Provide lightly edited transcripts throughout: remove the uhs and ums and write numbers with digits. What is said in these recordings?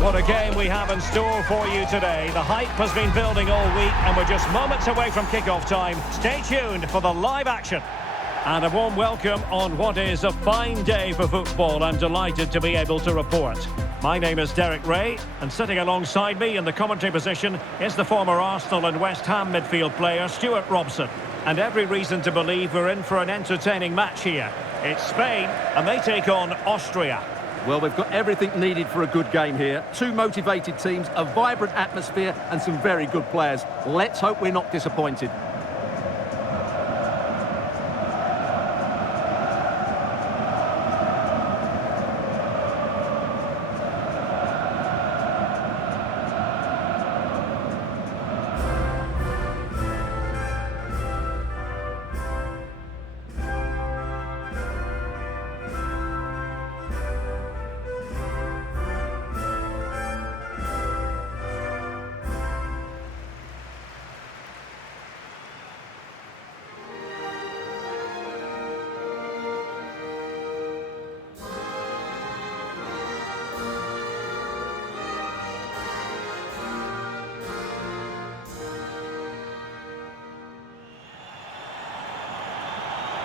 And what a game we have in store for you today. The hype has been building all week and we're just moments away from kick-off time. Stay tuned for the live action. And a warm welcome on what is a fine day for football. I'm delighted to be able to report. My name is Derek Ray, and sitting alongside me in the commentary position is the former Arsenal and West Ham midfield player Stuart Robson. And every reason to believe we're in for an entertaining match here. It's Spain, and they take on Austria. Well, we've got everything needed for a good game here. Two motivated teams, a vibrant atmosphere and some very good players. Let's hope we're not disappointed.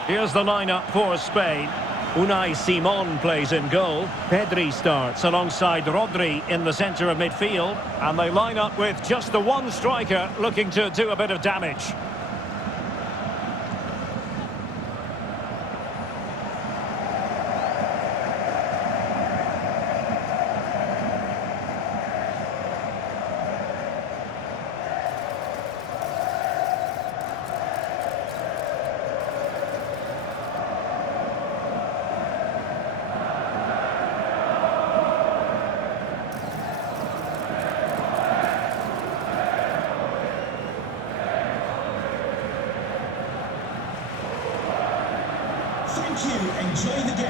Here's the lineup for Spain. Unai Simon plays in goal. Pedri starts alongside Rodri in the centre of midfield. And they line up with just the one striker looking to do a bit of damage.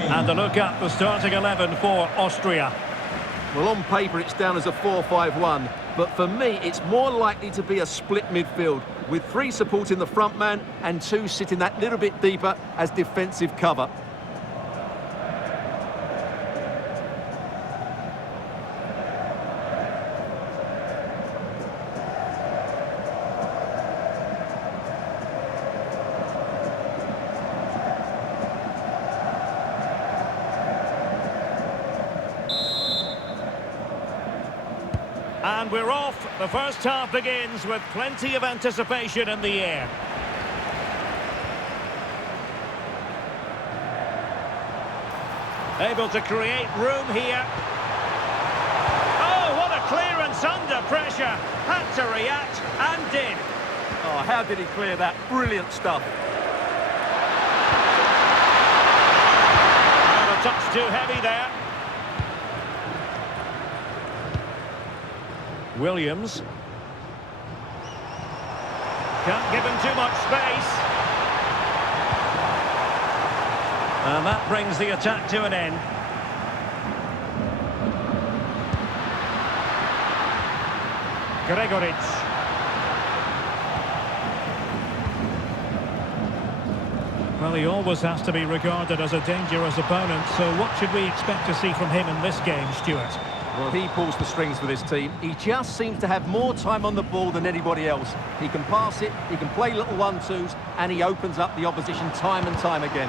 And a look at the starting 11 for Austria. Well, on paper it's down as a 4-5-1, but for me it's more likely to be a split midfield, with three supporting the front man and two sitting that little bit deeper as defensive cover. And we're off. The first half begins with plenty of anticipation in the air. Able to create room here. Oh, what a clearance under pressure. Had to react and did. Oh, how did he clear that? Brilliant stuff. And a touch too heavy there. Williams. Can't give him too much space. And that brings the attack to an end. Gregoritsch. Well, he always has to be regarded as a dangerous opponent, so what should we expect to see from him in this game, Stuart? Well, he pulls the strings for this team. He just seems to have more time on the ball than anybody else. He can pass it, he can play little one-twos, and he opens up the opposition time and time again.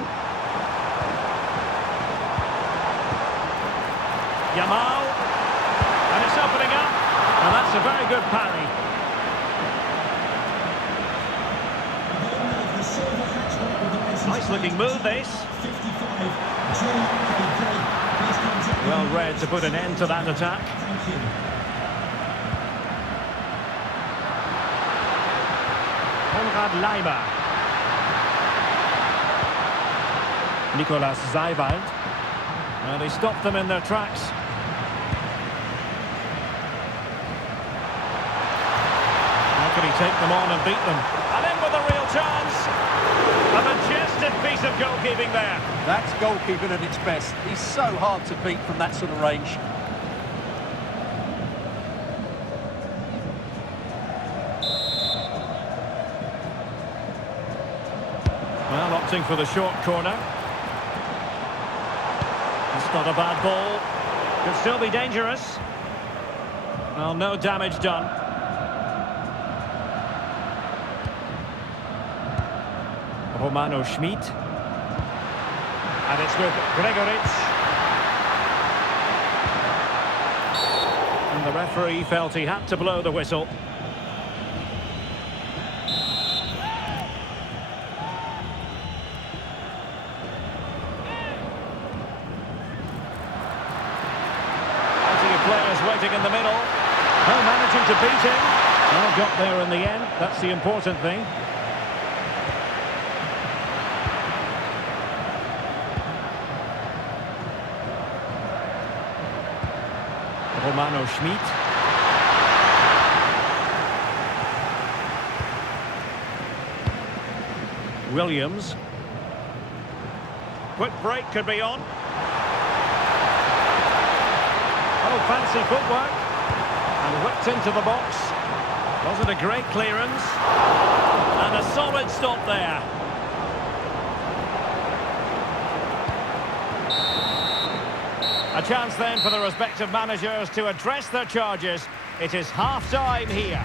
Yamal. And it's opening up. And that's a very good parry. Nice looking move, this. Well read to put an end to that attack. Konrad Leimer. Nicolas Zeiwald. And he stopped them in their tracks. How can he take them on and beat them? And in with a real chance. A majestic piece of goalkeeping there. That's goalkeeping at its best. He's so hard to beat from that sort of range. Well, opting for the short corner. It's not a bad ball. Could still be dangerous. Well, no damage done. Romano Schmid. And it's with Gregoritsch. And the referee felt he had to blow the whistle. Players waiting in the middle. No managing to beat him. Well, got there in the end. That's the important thing. Romano Schmid. Williams. Quick break could be on. Oh, fancy footwork. And whipped into the box. Wasn't a great clearance. And a solid stop there. A chance then for the respective managers to address their charges. It is half-time here.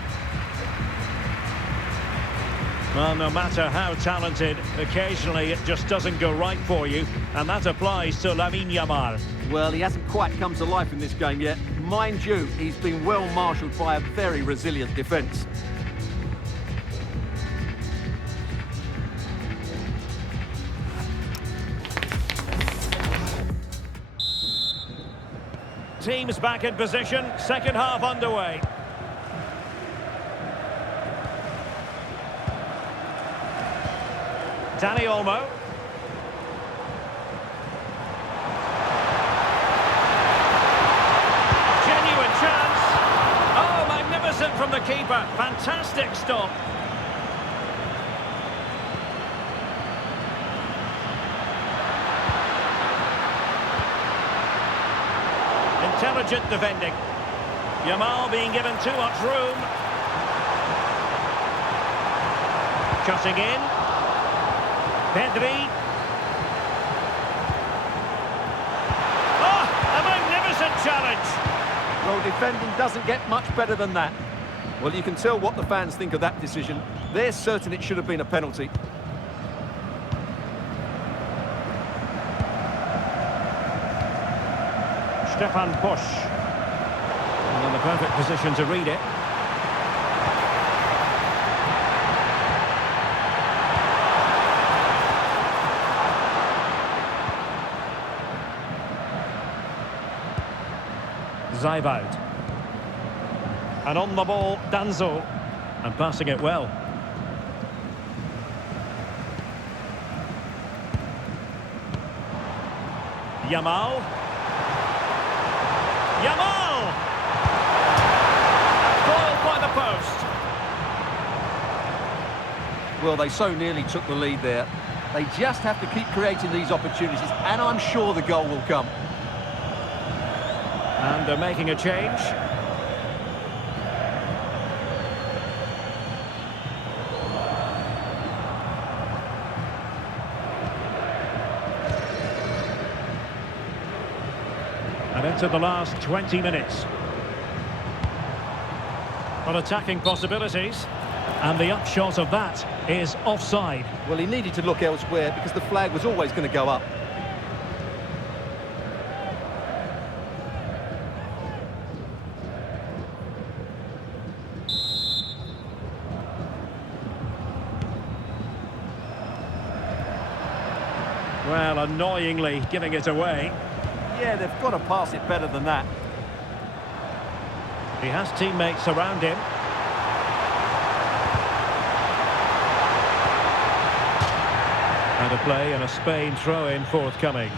Well, no matter how talented, occasionally it just doesn't go right for you. And that applies to Lamine Yamal. Well, he hasn't quite come to life in this game yet. Mind you, he's been well marshalled by a very resilient defence. Teams back in position, second half underway. Dani Olmo. Genuine chance. Oh, magnificent from the keeper. Fantastic stop. Intelligent defending. Yamal being given too much room. Cutting in. Pedri. Oh, a magnificent challenge. Well, defending doesn't get much better than that. Well, you can tell what the fans think of that decision. They're certain it should have been a penalty. Stefan Busch. And in the perfect position to read it. Zijvoud. And on the ball, Danzo. And passing it well. Yamal. Yamal! Foiled by the post. Well, they so nearly took the lead there. They just have to keep creating these opportunities, and I'm sure the goal will come. And they're making a change. And into the last 20 minutes. Well, attacking possibilities. And the upshot of that is offside. Well, he needed to look elsewhere because the flag was always going to go up. Well, annoyingly giving it away. Yeah, they've got to pass it better than that. He has teammates around him. And a play and a Spain throw-in forthcoming.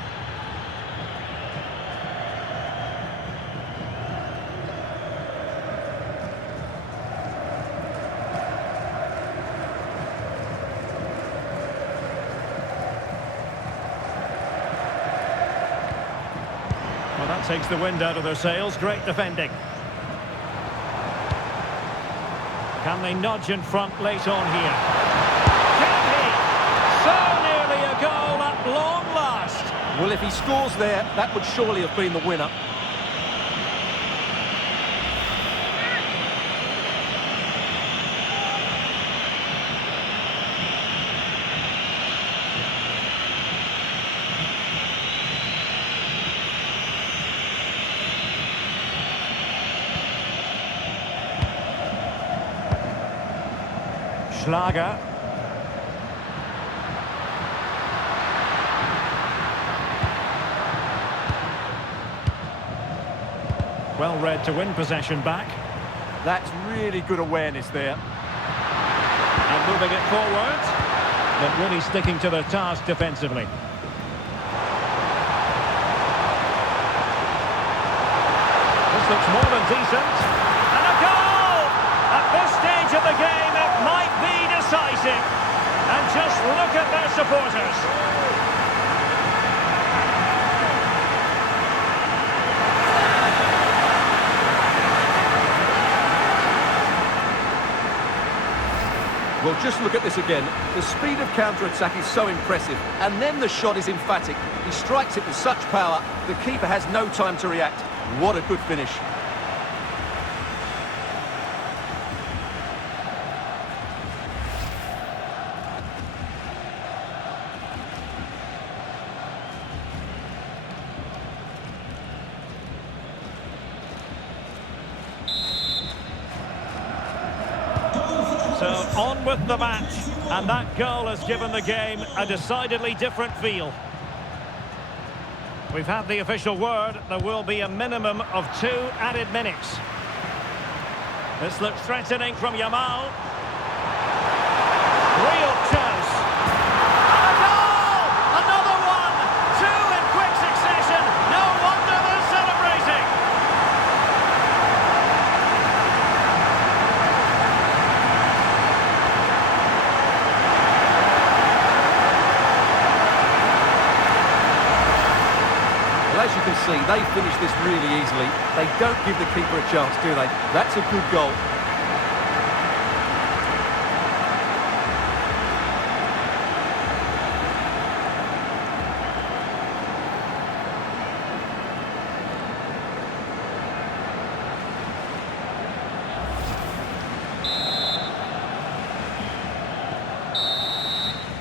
Well, that takes the wind out of their sails. Great defending. Can they nudge in front late on here? Can he? So nearly a goal at long last. Well, if he scores there, that would surely have been the winner. Schlager. Well read to win possession back. That's really good awareness there. And moving it forward, but really sticking to their task defensively. This looks more than decent. And a goal! At this stage of the game, it might be decisive. And just look at their supporters. Well, just look at this again. The speed of counter-attack is so impressive, and then the shot is emphatic. He strikes it with such power, the keeper has no time to react. What a good finish. So on with the match, and that goal has given the game a decidedly different feel. We've had the official word, there will be a minimum of 2 added minutes. This looks threatening from Yamal. Real chance. And a goal! Another one! 2 in quick succession. No wonder they're celebrating. Well, as you can see, they finish this really easily. They don't give the keeper a chance, do they? That's a good goal.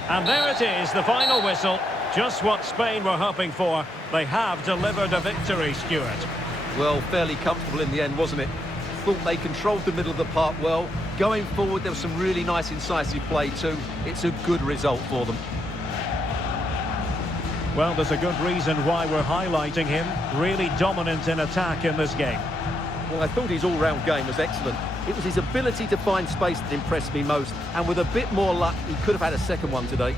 And there it is, the final whistle. Just what Spain were hoping for. They have delivered a victory, Stuart. Well, fairly comfortable in the end, wasn't it? Thought they controlled the middle of the park well. Going forward, there was some really nice incisive play too. It's a good result for them. Well, there's a good reason why we're highlighting him. Really dominant in attack in this game. Well, I thought his all-round game was excellent. It was his ability to find space that impressed me most. And with a bit more luck, he could have had a second one today.